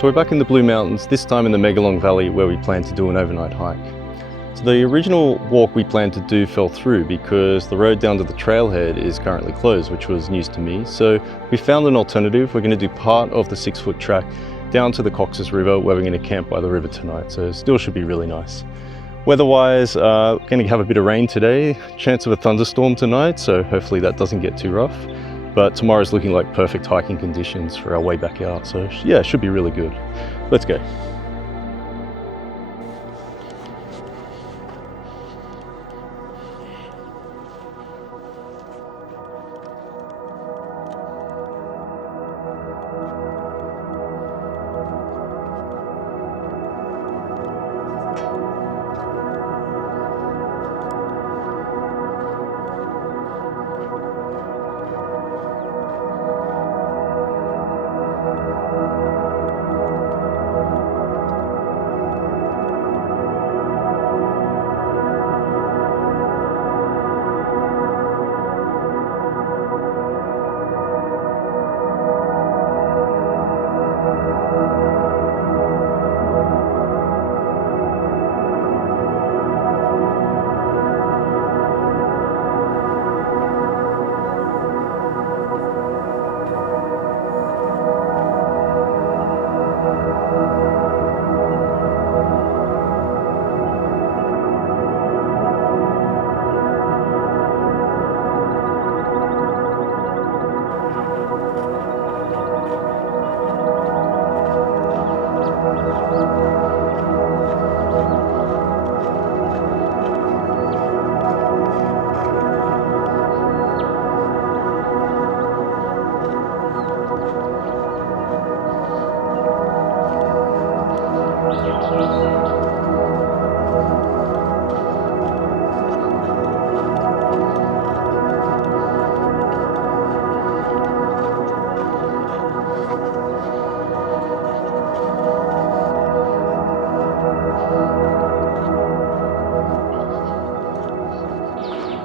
So we're back in the Blue Mountains, this time in the Megalong Valley where we plan to do an overnight hike. So the original walk we planned to do fell through because the road down to the trailhead is currently closed, which was news to me. So we found an alternative. We're going to do part of the 6-foot track down to the Coxs River where we're going to camp by the river tonight. So it still should be really nice. Weather-wise, going to have a bit of rain today, chance of a thunderstorm tonight, so hopefully that doesn't get too rough. But tomorrow's looking like perfect hiking conditions for our way back out, so yeah, it should be really good. Let's go.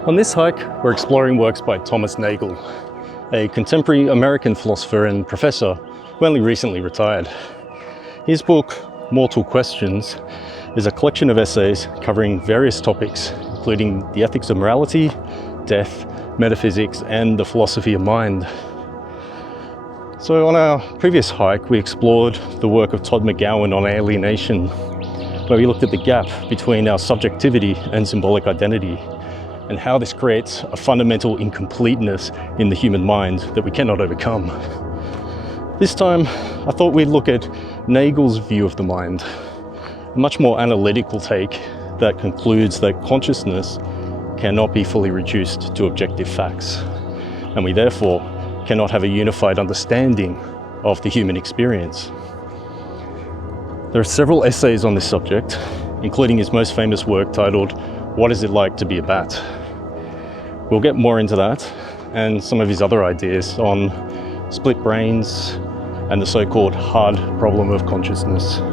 On this hike, we're exploring works by Thomas Nagel, a contemporary American philosopher and professor who only recently retired. His book, Mortal Questions, is a collection of essays covering various topics, including the ethics of morality, death, metaphysics, and the philosophy of mind. So on our previous hike, we explored the work of Todd McGowan on alienation, where we looked at the gap between our subjectivity and symbolic identity, and how this creates a fundamental incompleteness in the human mind that we cannot overcome. This time, I thought we'd look at Nagel's view of the mind, a much more analytical take that concludes that consciousness cannot be fully reduced to objective facts, and we therefore cannot have a unified understanding of the human experience. There are several essays on this subject, including his most famous work titled "What is it like to be a bat?" We'll get more into that and some of his other ideas on split brains and the so-called hard problem of consciousness.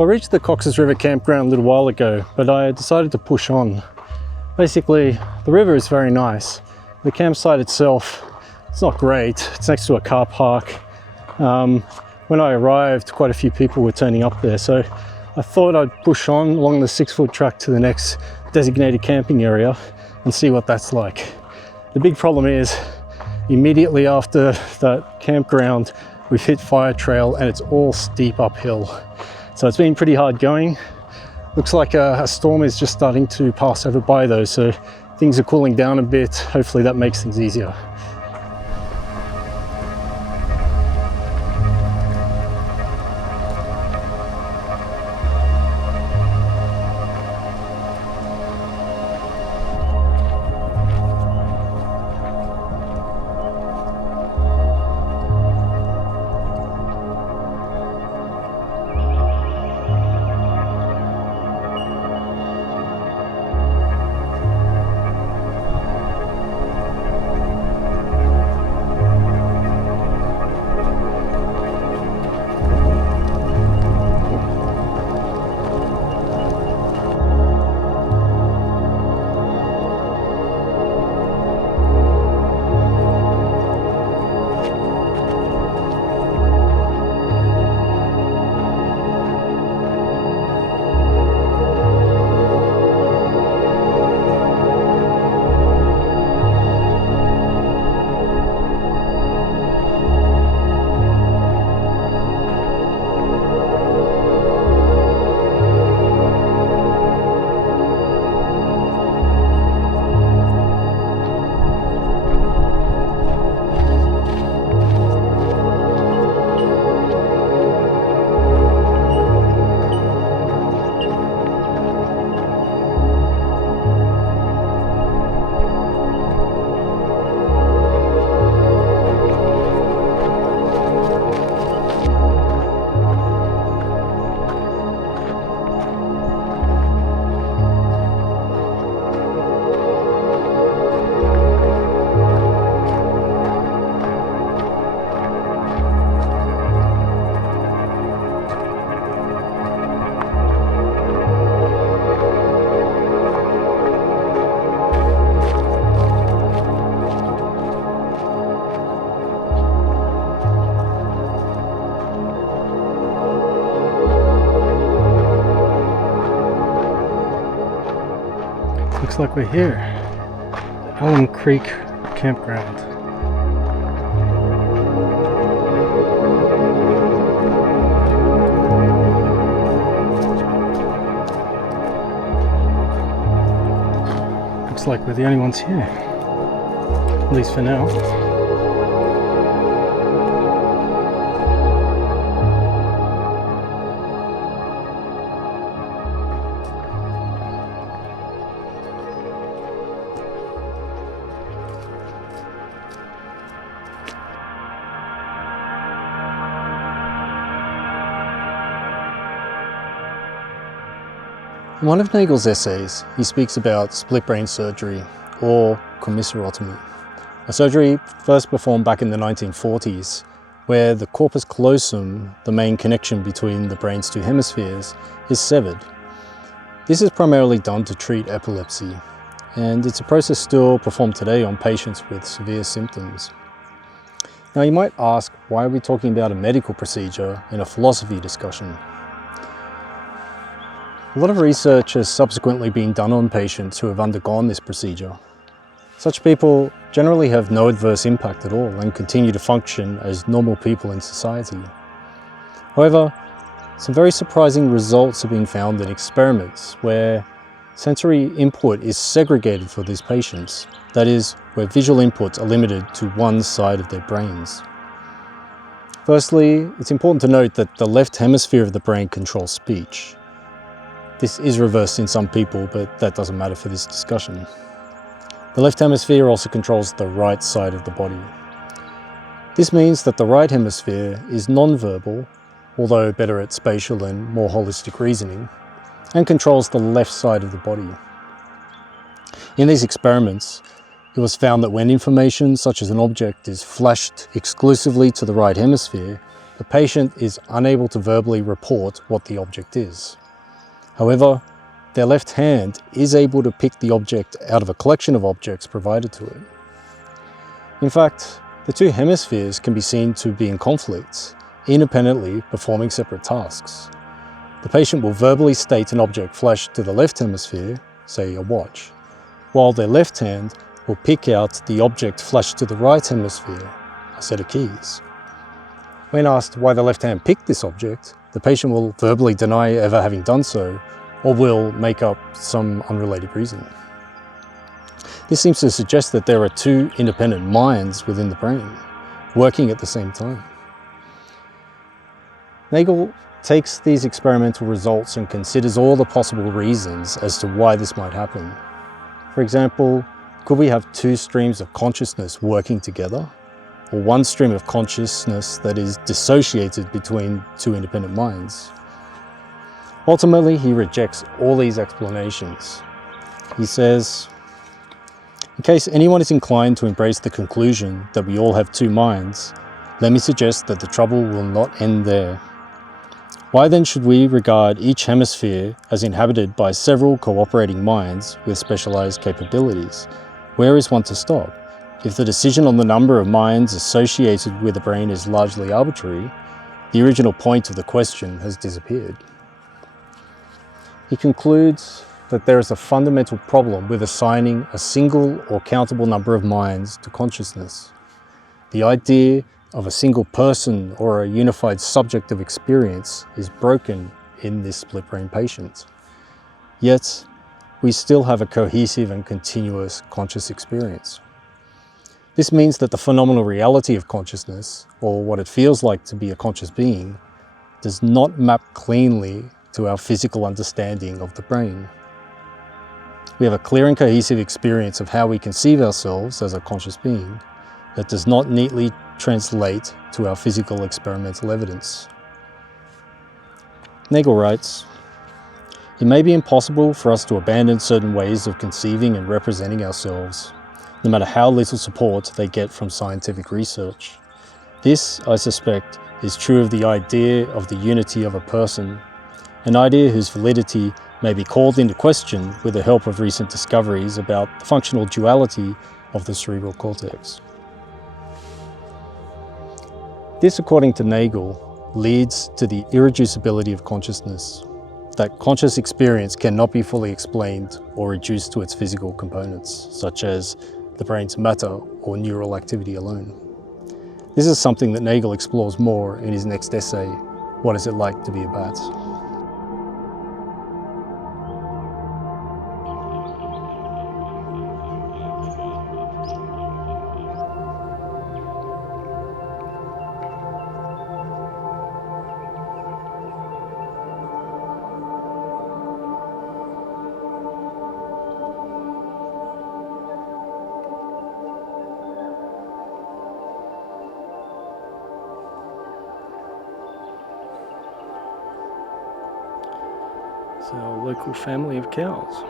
So I reached the Coxs River campground a little while ago, but I decided to push on. Basically, the river is very nice. The campsite itself, it's not great. It's next to a car park. When I arrived, quite a few people were turning up there, so I thought I'd push on along the 6-foot track to the next designated camping area and see what that's like. The big problem is, immediately after that campground, we've hit Fire Trail and it's all steep uphill. So it's been pretty hard going. Looks like a storm is just starting to pass over by though, so things are cooling down a bit. Hopefully that makes things easier. Looks like we're here, Allum Creek Campground. Looks like we're the only ones here, at least for now. In one of Nagel's essays, he speaks about split brain surgery, or commissurotomy, a surgery first performed back in the 1940s, where the corpus callosum, the main connection between the brain's two hemispheres, is severed. This is primarily done to treat epilepsy, and it's a process still performed today on patients with severe symptoms. Now you might ask, why are we talking about a medical procedure in a philosophy discussion? A lot of research has subsequently been done on patients who have undergone this procedure. Such people generally have no adverse impact at all and continue to function as normal people in society. However, some very surprising results have been found in experiments where sensory input is segregated for these patients, that is, where visual inputs are limited to one side of their brains. Firstly, it's important to note that the left hemisphere of the brain controls speech. This is reversed in some people, but that doesn't matter for this discussion. The left hemisphere also controls the right side of the body. This means that the right hemisphere is non-verbal, although better at spatial and more holistic reasoning, and controls the left side of the body. In these experiments, it was found that when information such as an object is flashed exclusively to the right hemisphere, the patient is unable to verbally report what the object is. However, their left hand is able to pick the object out of a collection of objects provided to it. In fact, the two hemispheres can be seen to be in conflict, independently performing separate tasks. The patient will verbally state an object flashed to the left hemisphere, say a watch, while their left hand will pick out the object flashed to the right hemisphere, a set of keys. When asked why the left hand picked this object, the patient will verbally deny ever having done so, or will make up some unrelated reason. This seems to suggest that there are two independent minds within the brain, working at the same time. Nagel takes these experimental results and considers all the possible reasons as to why this might happen. For example, could we have two streams of consciousness working together? Or one stream of consciousness that is dissociated between two independent minds? Ultimately, he rejects all these explanations. He says, in case anyone is inclined to embrace the conclusion that we all have two minds, let me suggest that the trouble will not end there. Why then should we regard each hemisphere as inhabited by several cooperating minds with specialized capabilities? Where is one to stop? If the decision on the number of minds associated with the brain is largely arbitrary, the original point of the question has disappeared. He concludes that there is a fundamental problem with assigning a single or countable number of minds to consciousness. The idea of a single person or a unified subject of experience is broken in this split brain patient. Yet, we still have a cohesive and continuous conscious experience. This means that the phenomenal reality of consciousness, or what it feels like to be a conscious being, does not map cleanly to our physical understanding of the brain. We have a clear and cohesive experience of how we conceive ourselves as a conscious being that does not neatly translate to our physical experimental evidence. Nagel writes, "It may be impossible for us to abandon certain ways of conceiving and representing ourselves, no matter how little support they get from scientific research. This, I suspect, is true of the idea of the unity of a person, an idea whose validity may be called into question with the help of recent discoveries about the functional duality of the cerebral cortex." This, according to Nagel, leads to the irreducibility of consciousness, that conscious experience cannot be fully explained or reduced to its physical components, such as the brain's matter or neural activity alone. This is something that Nagel explores more in his next essay, What Is It Like to Be a Bat? It's our local family of cows.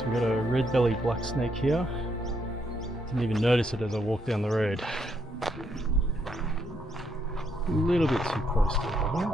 So we've got a red-bellied black snake here. Didn't even notice it as I walked down the road. A little bit too close to it, I think.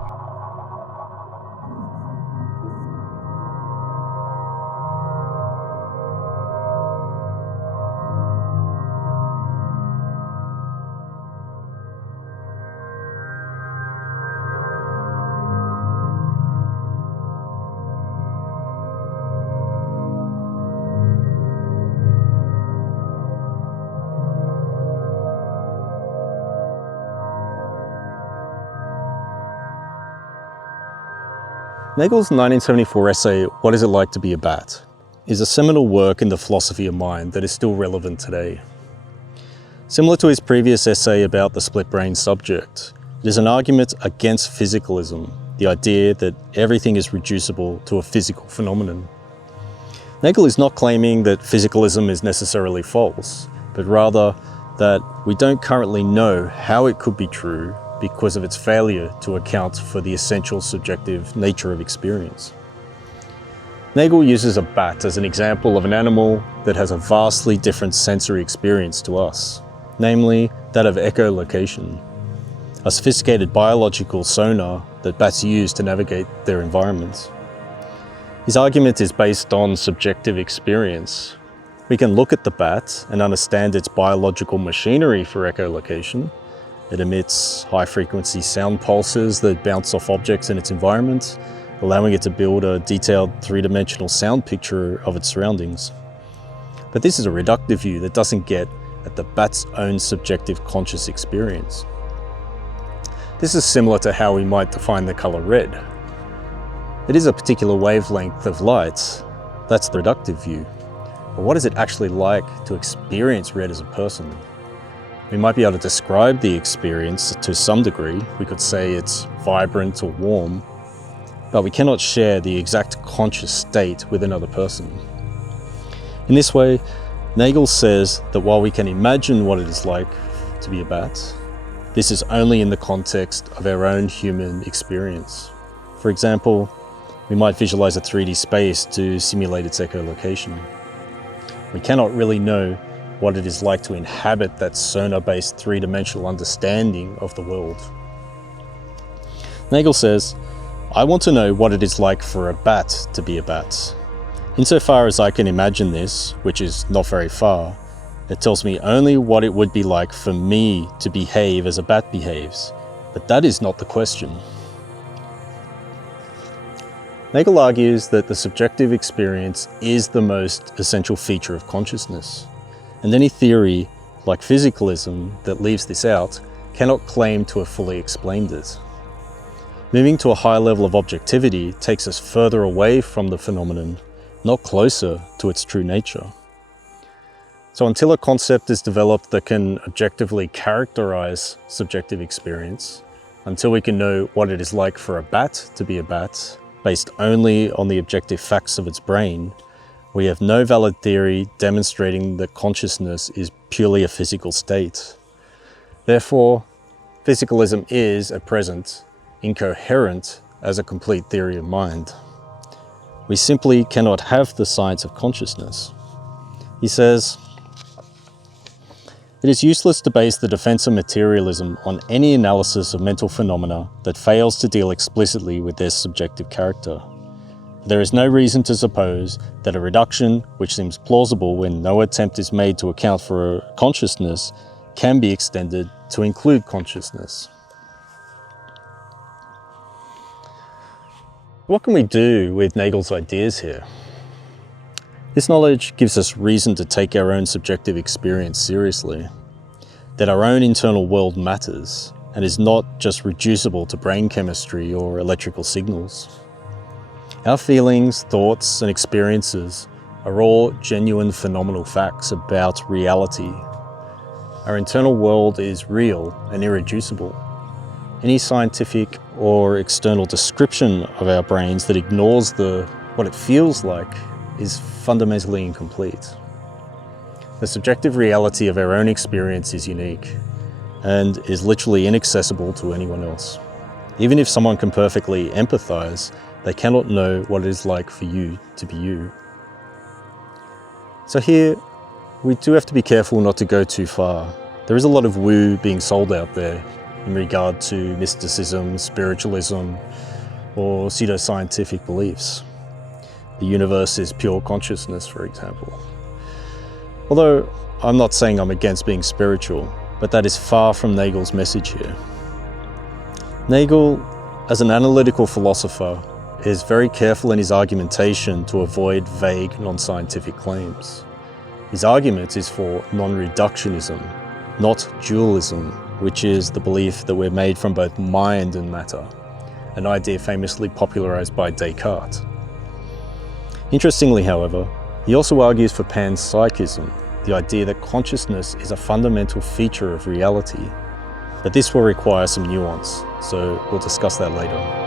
Nagel's 1974 essay, What Is It Like to Be a Bat?, is a seminal work in the philosophy of mind that is still relevant today. Similar to his previous essay about the split-brain subject, it is an argument against physicalism, the idea that everything is reducible to a physical phenomenon. Nagel is not claiming that physicalism is necessarily false, but rather that we don't currently know how it could be true because of its failure to account for the essential subjective nature of experience. Nagel uses a bat as an example of an animal that has a vastly different sensory experience to us, namely that of echolocation, a sophisticated biological sonar that bats use to navigate their environment. His argument is based on subjective experience. We can look at the bat and understand its biological machinery for echolocation. It emits high-frequency sound pulses that bounce off objects in its environment, allowing it to build a detailed three-dimensional sound picture of its surroundings. But this is a reductive view that doesn't get at the bat's own subjective conscious experience. This is similar to how we might define the colour red. It is a particular wavelength of light. That's the reductive view. But what is it actually like to experience red as a person? We might be able to describe the experience to some degree. We could say it's vibrant or warm, but we cannot share the exact conscious state with another person. In this way, Nagel says that while we can imagine what it is like to be a bat, this is only in the context of our own human experience. For example, we might visualize a 3D space to simulate its echolocation. We cannot really know what it is like to inhabit that sonar-based three-dimensional understanding of the world. Nagel says, I want to know what it is like for a bat to be a bat. Insofar as I can imagine this, which is not very far, it tells me only what it would be like for me to behave as a bat behaves, but that is not the question. Nagel argues that the subjective experience is the most essential feature of consciousness. And any theory, like physicalism, that leaves this out cannot claim to have fully explained it. Moving to a high level of objectivity takes us further away from the phenomenon, not closer to its true nature. So until a concept is developed that can objectively characterize subjective experience, until we can know what it is like for a bat to be a bat, based only on the objective facts of its brain, we have no valid theory demonstrating that consciousness is purely a physical state. Therefore, physicalism is, at present, incoherent as a complete theory of mind. We simply cannot have the science of consciousness. He says, it is useless to base the defense of materialism on any analysis of mental phenomena that fails to deal explicitly with their subjective character. There is no reason to suppose that a reduction, which seems plausible when no attempt is made to account for consciousness, can be extended to include consciousness. What can we do with Nagel's ideas here? This knowledge gives us reason to take our own subjective experience seriously, that our own internal world matters and is not just reducible to brain chemistry or electrical signals. Our feelings, thoughts, and experiences are all genuine phenomenal facts about reality. Our internal world is real and irreducible. Any scientific or external description of our brains that ignores what it feels like is fundamentally incomplete. The subjective reality of our own experience is unique and is literally inaccessible to anyone else. Even if someone can perfectly empathize, they cannot know what it is like for you to be you. So here, we do have to be careful not to go too far. There is a lot of woo being sold out there in regard to mysticism, spiritualism, or pseudoscientific beliefs. The universe is pure consciousness, for example. Although I'm not saying I'm against being spiritual, but that is far from Nagel's message here. Nagel, as an analytical philosopher, is very careful in his argumentation to avoid vague, non-scientific claims. His argument is for non-reductionism, not dualism, which is the belief that we're made from both mind and matter, an idea famously popularized by Descartes. Interestingly, however, he also argues for Panpsychism, the idea that consciousness is a fundamental feature of reality, but this will require some nuance, so we'll discuss that later.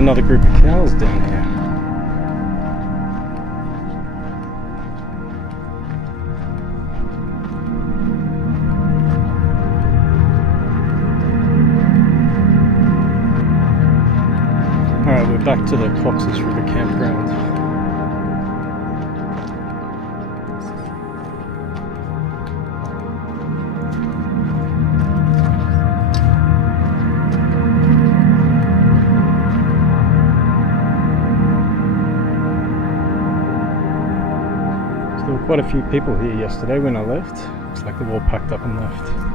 another group of cows down here. Alright, we're back to the Coxs River Campground. So there were quite a few people here yesterday when I left. Looks like they've all packed up and left.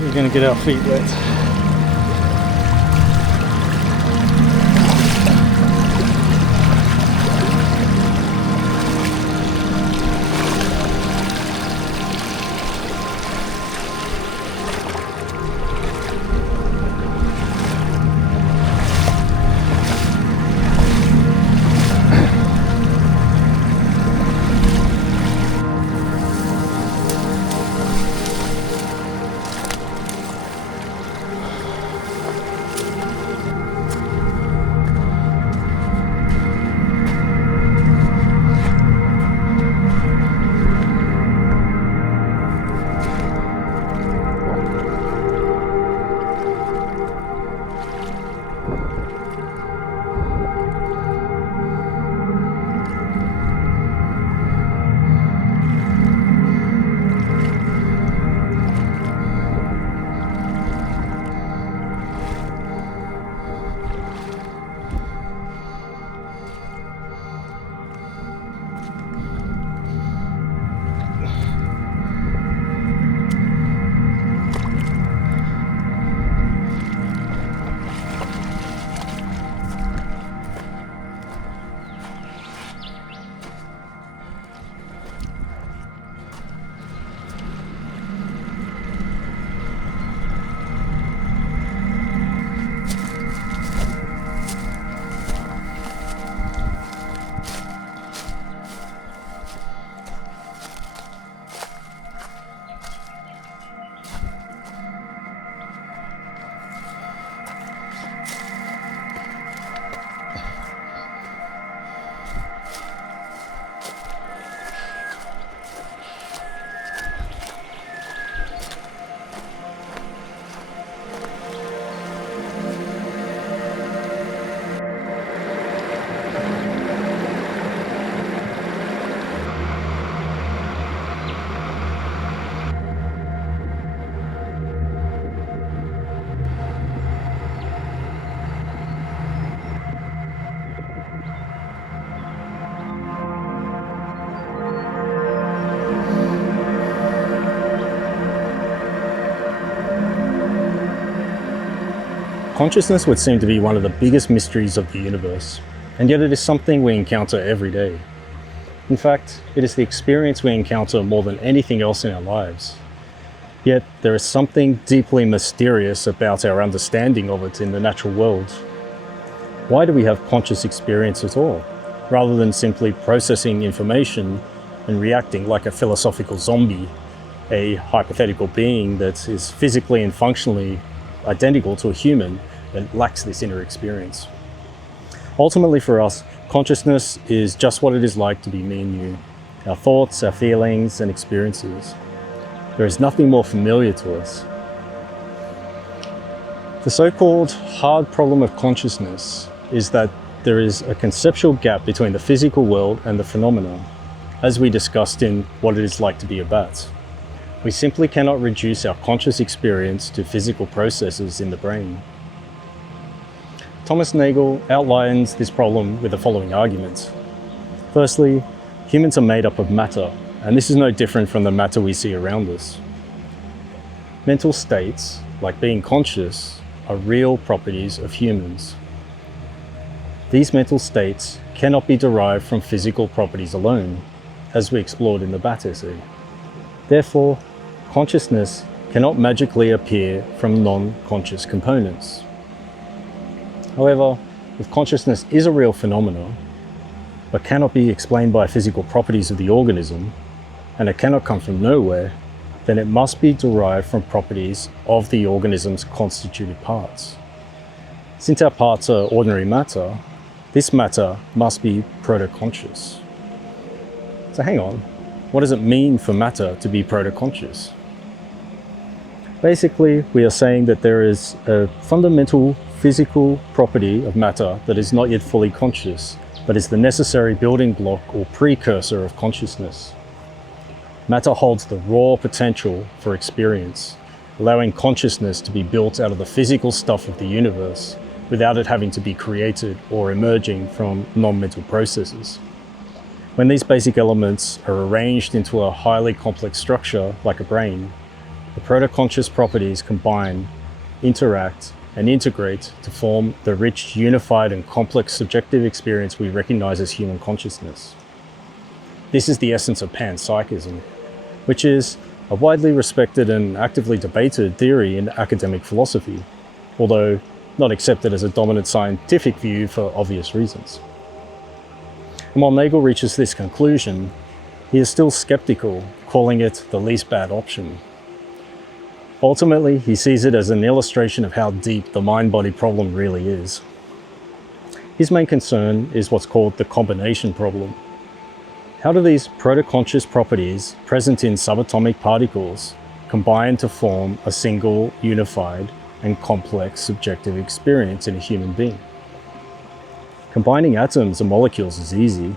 We're going to get our feet wet. Consciousness would seem to be one of the biggest mysteries of the universe, and yet it is something we encounter every day. In fact, it is the experience we encounter more than anything else in our lives. Yet there is something deeply mysterious about our understanding of it in the natural world. Why do we have conscious experience at all, rather than simply processing information and reacting like a philosophical zombie, a hypothetical being that is physically and functionally identical to a human but lacks this inner experience? Ultimately for us, consciousness is just what it is like to be me and you, our thoughts, our feelings and experiences. There is nothing more familiar to us. The so-called hard problem of consciousness is that there is a conceptual gap between the physical world and the phenomena, as we discussed in What It Is Like to Be a Bat. We simply cannot reduce our conscious experience to physical processes in the brain. Thomas Nagel outlines this problem with the following arguments. Firstly, humans are made up of matter, and this is no different from the matter we see around us. Mental states, like being conscious, are real properties of humans. These mental states cannot be derived from physical properties alone, as we explored in the bat essay. Therefore, consciousness cannot magically appear from non-conscious components. However, if consciousness is a real phenomenon, but cannot be explained by physical properties of the organism, and it cannot come from nowhere, then it must be derived from properties of the organism's constituted parts. Since our parts are ordinary matter, this matter must be proto-conscious. So hang on, what does it mean for matter to be proto-conscious? Basically, we are saying that there is a fundamental physical property of matter that is not yet fully conscious, but is the necessary building block or precursor of consciousness. Matter holds the raw potential for experience, allowing consciousness to be built out of the physical stuff of the universe without it having to be created or emerging from non-mental processes. When these basic elements are arranged into a highly complex structure like a brain, the proto-conscious properties combine, interact, and integrate to form the rich, unified, and complex subjective experience we recognize as human consciousness. This is the essence of Panpsychism, which is a widely respected and actively debated theory in academic philosophy, although not accepted as a dominant scientific view for obvious reasons. And while Nagel reaches this conclusion, he is still skeptical, calling it the least bad option. Ultimately, he sees it as an illustration of how deep the mind-body problem really is. His main concern is what's called the combination problem. How do these proto-conscious properties present in subatomic particles combine to form a single, unified, and complex subjective experience in a human being? Combining atoms and molecules is easy,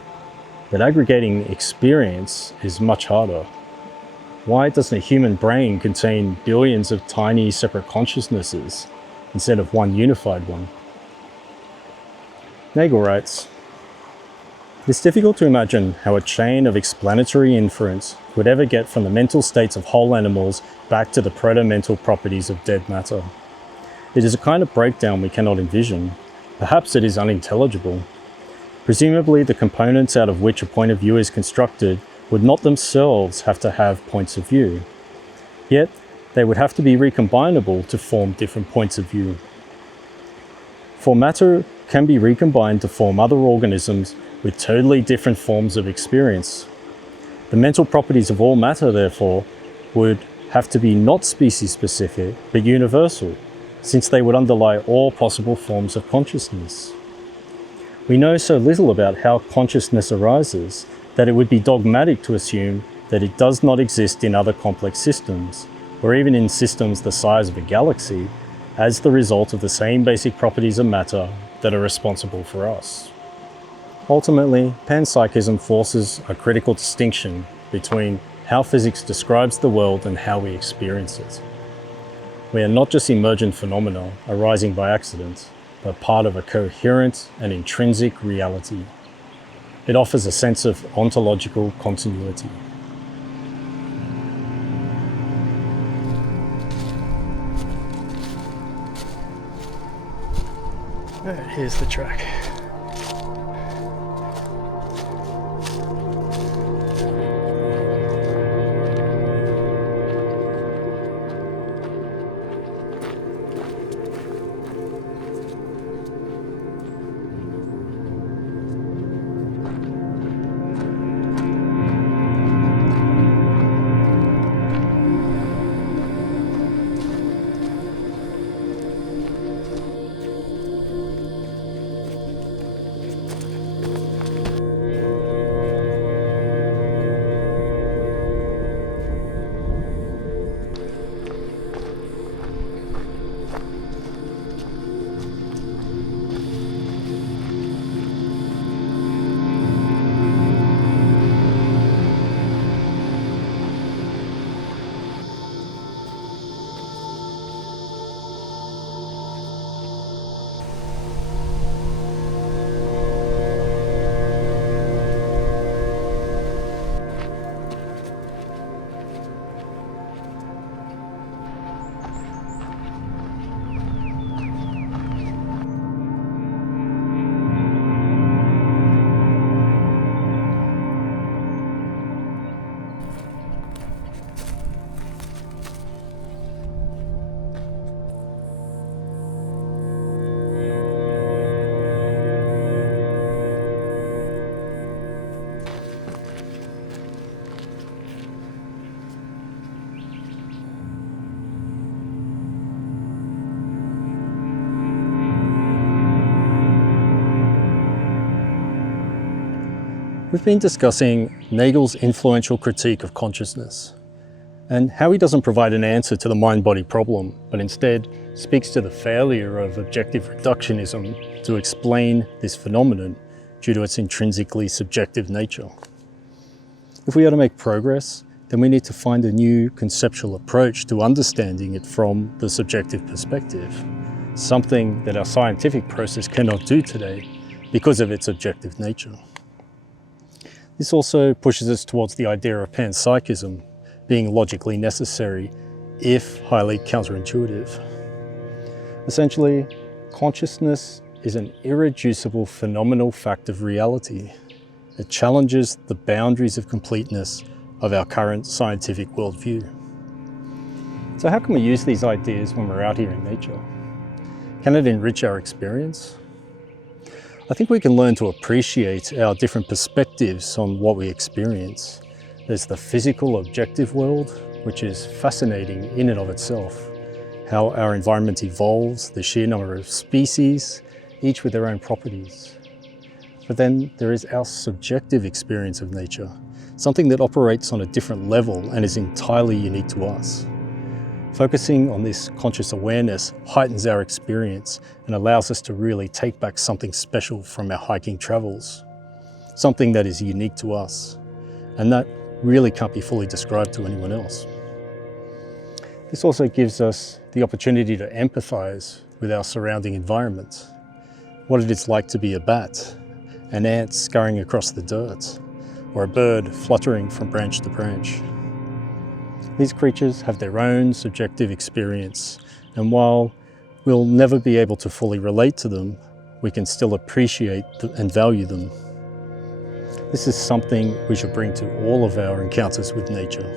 but aggregating experience is much harder. Why doesn't a human brain contain billions of tiny separate consciousnesses instead of one unified one? Nagel writes, "It's difficult to imagine how a chain of explanatory inference would ever get from the mental states of whole animals back to the proto-mental properties of dead matter. It is a kind of breakdown we cannot envision. Perhaps it is unintelligible. Presumably the components out of which a point of view is constructed would not themselves have to have points of view. Yet, they would have to be recombinable to form different points of view. For matter can be recombined to form other organisms with totally different forms of experience. The mental properties of all matter, therefore, would have to be not species-specific, but universal, since they would underlie all possible forms of consciousness. We know so little about how consciousness arises that it would be dogmatic to assume that it does not exist in other complex systems, or even in systems the size of a galaxy, as the result of the same basic properties of matter that are responsible for us." Ultimately, Panpsychism forces a critical distinction between how physics describes the world and how we experience it. We are not just emergent phenomena arising by accident, but part of a coherent and intrinsic reality. It offers a sense of ontological continuity. Here's the track. We've been discussing Nagel's influential critique of consciousness and how he doesn't provide an answer to the mind-body problem, but instead speaks to the failure of objective reductionism to explain this phenomenon due to its intrinsically subjective nature. If we are to make progress, then we need to find a new conceptual approach to understanding it from the subjective perspective, something that our scientific process cannot do today because of its objective nature. This also pushes us towards the idea of panpsychism being logically necessary, if highly counterintuitive. Essentially, consciousness is an irreducible phenomenal fact of reality that challenges the boundaries of completeness of our current scientific worldview. So how can we use these ideas when we're out here in nature? Can it enrich our experience? I think we can learn to appreciate our different perspectives on what we experience. There's the physical objective world, which is fascinating in and of itself. How our environment evolves, the sheer number of species, each with their own properties. But then there is our subjective experience of nature, something that operates on a different level and is entirely unique to us. Focusing on this conscious awareness heightens our experience and allows us to really take back something special from our hiking travels, something that is unique to us, and that really can't be fully described to anyone else. This also gives us the opportunity to empathize with our surrounding environment, what it is like to be a bat, an ant scurrying across the dirt, or a bird fluttering from branch to branch. These creatures have their own subjective experience, and while we'll never be able to fully relate to them, we can still appreciate and value them. This is something we should bring to all of our encounters with nature.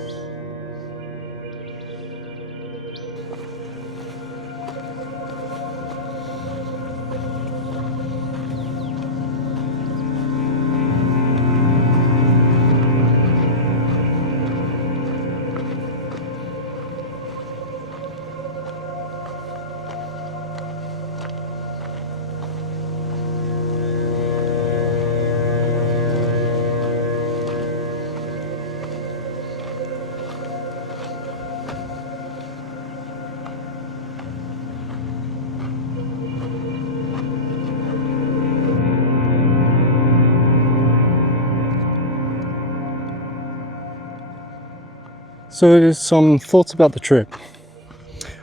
So some thoughts about the trip.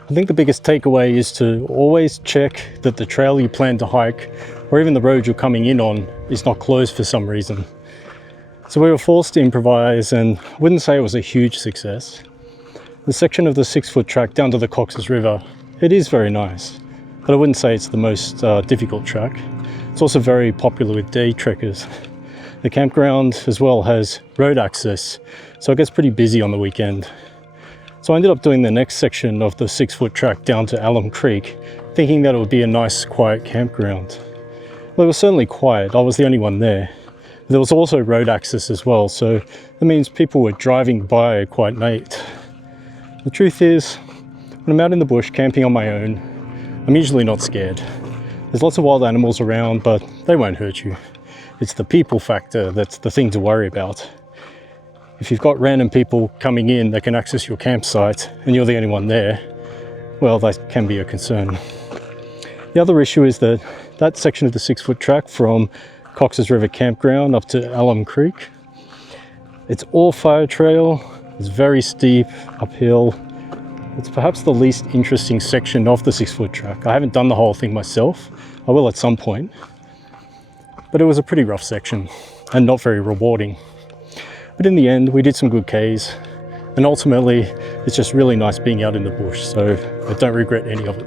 I think the biggest takeaway is to always check that the trail you plan to hike, or even the road you're coming in on, is not closed for some reason. So we were forced to improvise, and I wouldn't say it was a huge success. The section of the 6-foot track down to the Coxs River, it is very nice, but I wouldn't say it's the most difficult track. It's also very popular with day trekkers. The campground as well has road access, so it gets pretty busy on the weekend. So I ended up doing the next section of the 6-foot track down to Allum Creek, thinking that it would be a nice quiet campground. Well, it was certainly quiet, I was the only one there. There was also road access as well, so that means people were driving by quite late. The truth is, when I'm out in the bush camping on my own, I'm usually not scared. There's lots of wild animals around, but they won't hurt you. It's the people factor that's the thing to worry about. If you've got random people coming in that can access your campsite and you're the only one there, well, that can be a concern. The other issue is that that section of the 6-foot track from Coxs River Campground up to Allum Creek, it's all fire trail, it's very steep, uphill. It's perhaps the least interesting section of the 6-foot track. I haven't done the whole thing myself. I will at some point. But it was a pretty rough section and not very rewarding. But in the end, we did some good Ks, and ultimately, it's just really nice being out in the bush, so I don't regret any of it.